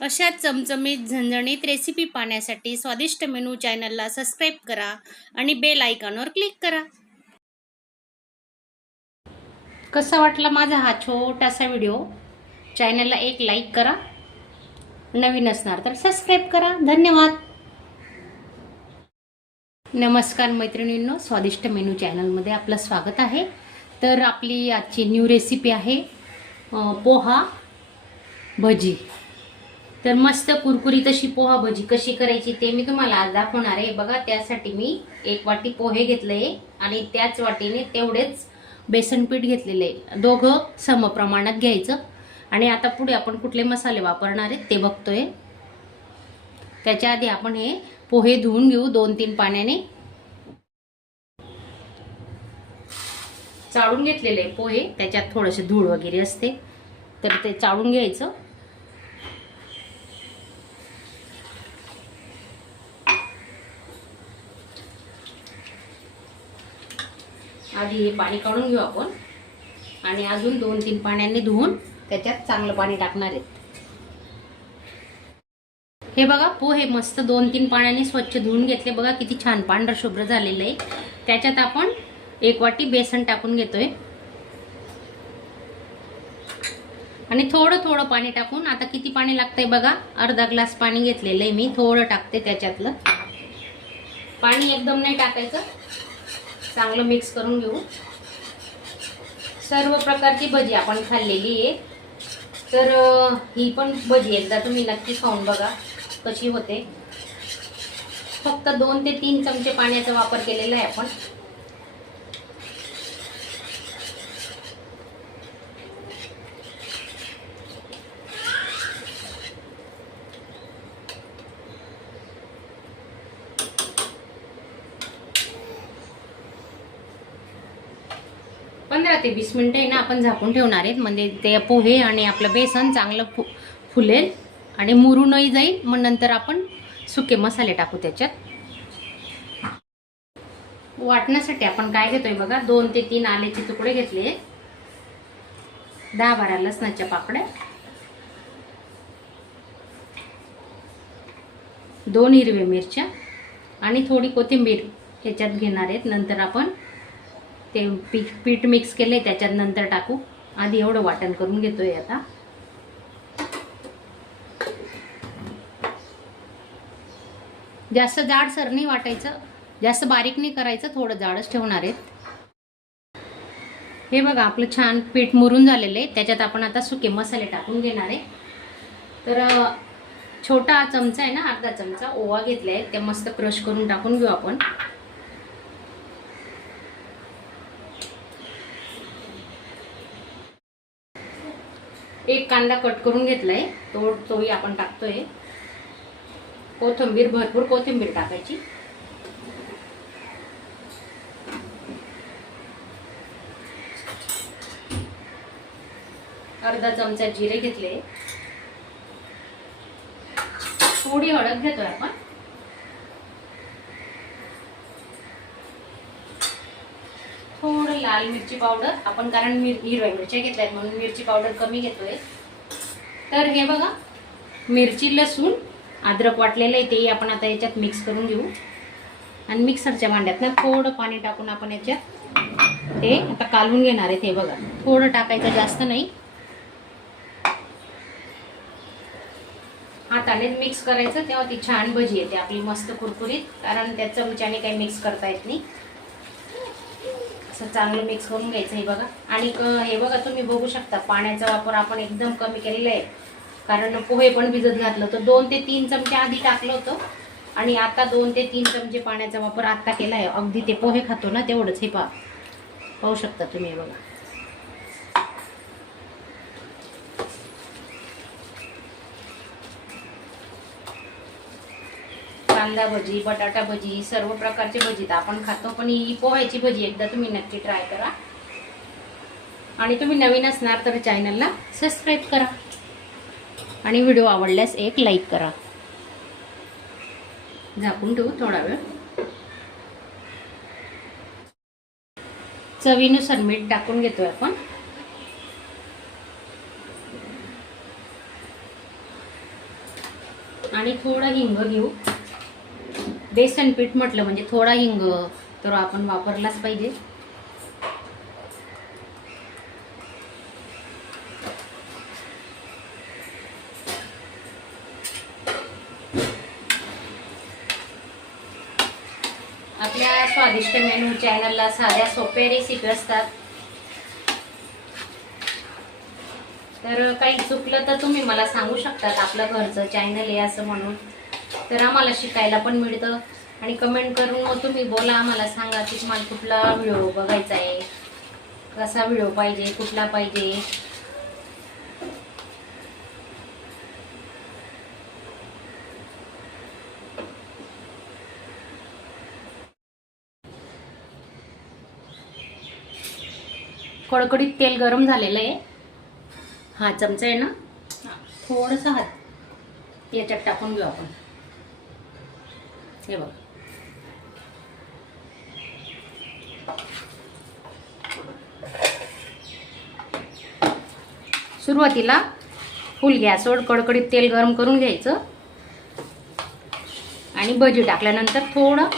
अशा चमचमीत झणझणीत रेसिपी पाहण्यासाठी स्वादिष्ट मेनू चॅनलला सबस्क्राईब करा आणि बेल आयकॉनवर क्लिक करा। कसा वाटला माझा हा छोटासा व्हिडिओ? चॅनलला एक लाईक करा, नवीन असणार तर सबस्क्राईब करा। धन्यवाद। नमस्कार मैत्रिणींनो, स्वादिष्ट मेनू चॅनलमध्ये आपलं स्वागत आहे। तर आपली आजची न्यू रेसिपी आहे पोहा भजी। तर मस्त कुरकुरीत अशी पोहा भजी कशी करायची ते मी तुम्हाला आज दाखवणार आहे। बघा, त्यासाठी मी 1 वाटी पोहे घेतले आणि त्याच वाटीने तेवढेच बेसन पीठ घेतलेले, दोघं समप्रमाणात घ्यायचं। आणि आता पुढे आपण कुठले मसाले वापरणार आहेत ते बघतोय। त्याच्या आधी आपण हे पोहे धुवून घेऊ 2-3 पाण्याने। चाळून घेतलेले पोहे, त्याच्यात थोडेसे धूळ वगैरे असते तर ते चाळून घ्यायचं। आधी हे पाणी काढून घेऊ आपण आणि अजून 2-3 पाण्याने धुवून त्याच्यात चांगलं पाणी टाकणार आहे। हे बघा, पोहे मस्त 2-3 पाण्याने स्वच्छ धुवून घेतले। बघा किती छान पांढर शुभ्र झालेलं आहे। त्याच्यात आपण 1 वाटी बेसन टाकून घेतोय आणि थोडं थोडं पाणी टाकून, आता किती पाणी लागतंय बघा, अर्धा ग्लास पाणी घेतलेलं आहे मी, थोडं टाकते त्याच्यातलं। पाणी एकदम नाही टाकायचं, चांगलं मिक्स करून घेऊ। सर्व प्रकारची भजी आपण खाल्लेली आहे, तर ही पण भजी एकदा तुम्ही नक्की खाऊन बघा कशी होते। फक्त 2 ते 3 चमचे पाण्याचा वापर केलेला आहे आपण। पंधरा ते 20 मिनिटं आहे ना आपण झाकून ठेवणार आहेत, म्हणजे ते पोहे आणि आपलं बेसन चांगलं फुलेल आणि मुरूनही जाईल। मग नंतर आपण सुके मसाले टाकू त्याच्यात। वाटण्यासाठी आपण काय घेतोय बघा, 2 ते 3 आल्याचे तुकडे घेतले, 10-12 लसणाच्या पाकळ्या, 2 हिरव्या मिरच्या आणि थोडी कोथिंबीर ह्याच्यात घेणार आहेत। नंतर आपण ते पीठ मिक्स केले त्याच्यात नंतर टाकू। आधी एवढं वाटण करून घेतोय आता। जास्त जाडसर नाही वाटायचं, जास्त बारीक नाही करायचं, थोडं जाडच ठेवणार आहेत। हे बघा, आपलं छान पीठ मुरून झालेलं आहे। त्याच्यात आपण आता सुके मसाले टाकून घेणार आहे। तर छोटा चमचा आहे ना, अर्धा चमचा ओवा घेतला आहे, ते मस्त क्रश करून टाकून घेऊ आपण। एक कांदा कट करून घेतलाय, तोही आपण टाकतोय। कोथिंबीर, भरपूर कोथिंबीर टाकायची। अर्धा चमचा जिरे घेतले, थोडी हळद घेतोय आपण, थोडं लाल मिरची पावडर आपण, कारण हिरव्या मिरच्या घेतल्यात म्हणून मिरची पावडर कमी घेतोय। तर हे बघा, मिरची, लसूण, अद्रक वाटलेलं आहे तेही आपण आता याच्यात मिक्स करून घेऊ। आणि मिक्सरच्या भांड्यात ना थोडं पाणी टाकून आपण याच्यात ते आता कालवून घेणार आहेत। हे बघा, थोडं टाकायचं, जास्त नाही। हाताने मिक्स करायचं, तेव्हा ती छान भजी येते आपली मस्त कुरकुरीत, कारण त्या चमच्याने काही मिक्स करता येत नाही। असं चांगलं मिक्स करून घ्यायचं। हे बघा, आणि हे बघा तुम्ही बघू शकता पाण्याचा वापर आपण एकदम कमी केलेला आहे, कारण पोहे पण भिजत घातलं तर 2 ते 3 चमचे आधी टाकलं होतं आणि आता 2 ते 3 चमचे पाण्याचा वापर आता केला आहे। अगदी ते पोहे खातो ना तेवढंच। हे पाहू शकता तुम्ही, बघा। कांदा भजी, बटाटा भजी, सर्व प्रकारची भजी तर आपण खातो, पण ही पोह्याची भजी एकदा तुम्ही नक्की ट्राय करा। आणि तुम्ही नवीन असणार तर चॅनलला सबस्क्राईब करा आणि व्हिडिओ आवडल्यास एक लाईक करा। झाकून ठेवू थोडा वेळ। चवीनुसार मीठ टाकून घेतोय आपण। आणि थोडं हिंग घेऊ. बेसन पीठ म्हटलं म्हणजे थोडा हिंग तर आपण वापरलाच पाहिजे. आपल्या स्वादिष्ट मेनू चॅनलला साध्या सोप्या रेसिपी असतात. तर काही चुकलं तर तुम्ही मला सांगू शकतात. आपलं घरचं चॅनल आहे असं म्हणून, तर आम्हाला शिकायला पण मिळतं. आणि कमेंट करून मग तुम्ही बोला, आम्हाला सांगा की तुम्हाला कुठला व्हिडिओ बघायचा आहे, कसा व्हिडिओ पाहिजे, कुठला पाहिजे. कडकडीत तेल गरम झालेलं आहे. हा चमचा आहे ना, थोडंसं हात याच्यात टाकून घेऊ आपण. हे बघ, सुरुवातीला फुल गॅसवर कडकडीत तेल गरम करून घ्यायचं आणि भजी टाकल्यानंतर थोडं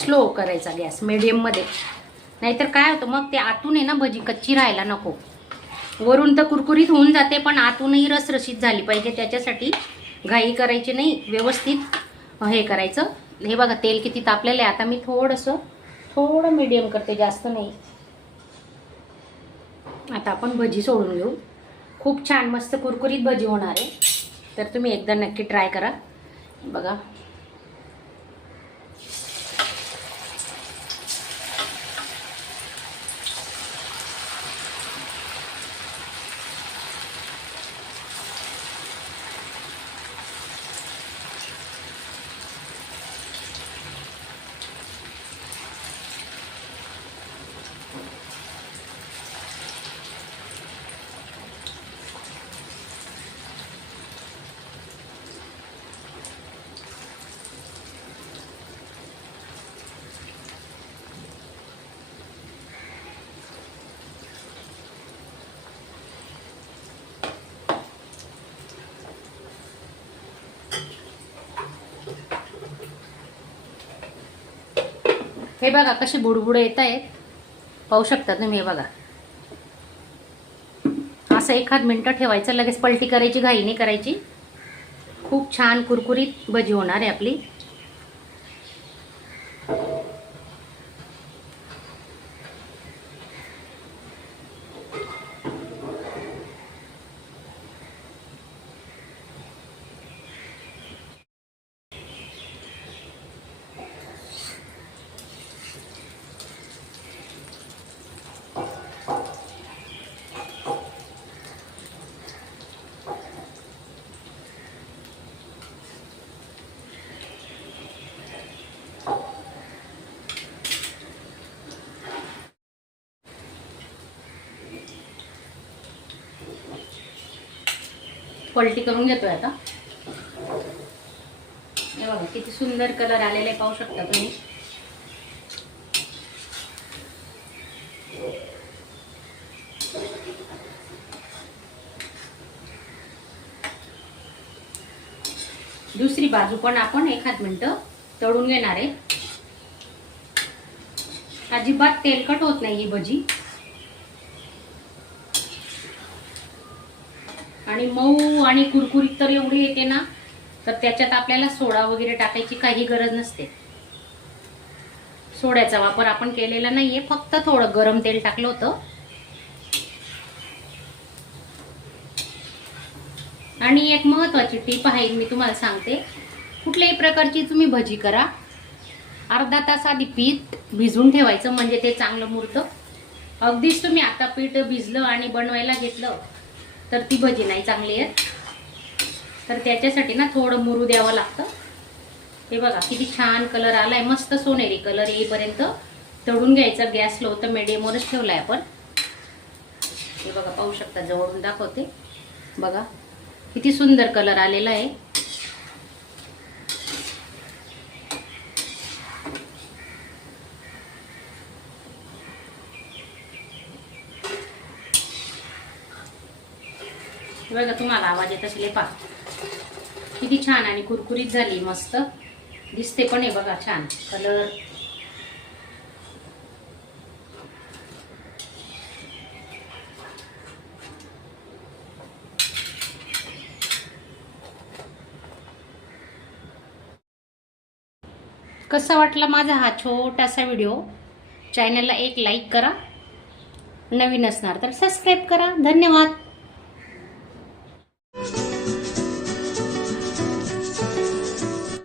स्लो करायचा गॅस मीडियममध्ये. नाहीतर काय होतं मग ते आतून आहे ना भजी कच्ची राहायला नको. वरून तर कुरकुरीत होऊन जाते पण आतूनही रसरशीत झाली पाहिजे. त्याच्यासाठी घाई करायची नाही, व्यवस्थित हे करायचं. हे बघा तेल किती तापलेलं आहे. आता मी थोडं मीडियम करते, जास्त नाही. आता आपण भजी सोडून घेऊ. खूप छान मस्त कुरकुरीत भजी होणार आहे. तर तुम्ही एकदा नक्की ट्राय करा. बघा हे बघा कशी बुडबुडे येत आहेत, पाहू शकता तुम्ही. हे बघा असं 1-2 मिनिटं ठेवायचं, लगेच पलटी करायची, घाई नाही करायची. खूप छान कुरकुरीत भजी होणार आहे आपली. पलटी करून घेतोय आता. हे बघा किती सुंदर कलर आलेला आहे, पाहू शकता तुम्ही. दुसरी बाजू पण आपण 1-2 मिनिटं तळून घेणार आहे. अजिबात तेलकट होत नाही ही भजी आणि मऊ आणि कुरकुरीत तर एवढी येते ना, तर त्याच्यात आपल्याला सोडा वगैरे टाकायची काही गरज नसते. सोड्याचा वापर आपण केलेला नाहीये, फक्त थोडं गरम तेल टाकलं होतं. आणि एक महत्त्वाची टीप आहे, मी तुम्हाला सांगते. कुठल्याही प्रकारची तुम्ही भजी करा, अर्धा तास आधी पीठ भिजवून ठेवायचं, म्हणजे ते चांगलं मुरतं. अगदीच तुम्ही आता पीठ भिजलं आणि बनवायला घेतलं तर ती भजी नाही चांगली आहे. तर त्याच्यासाठी ना थोडं मुरू द्यावं लागतं. हे बघा किती छान कलर आलाय, मस्त सोनेरी कलर येईपर्यंत तळून घ्यायचा. गॅस लो तर मीडियमवरच ठेवलाय आपण. हे बघा पाहू शकता, जवळून दाखवते. बघा किती सुंदर कलर आलेला आहे. बघा तुम्हाला आवाज येत असेल, पहा किती छान आणि कुरकुरीत झाली, मस्त दिसते पण आहे बघा, छान कलर. कसा वाटला माझा हा छोटासा व्हिडिओ? चॅनलला एक लाईक करा, नवीन असणार तर सबस्क्राईब करा. धन्यवाद.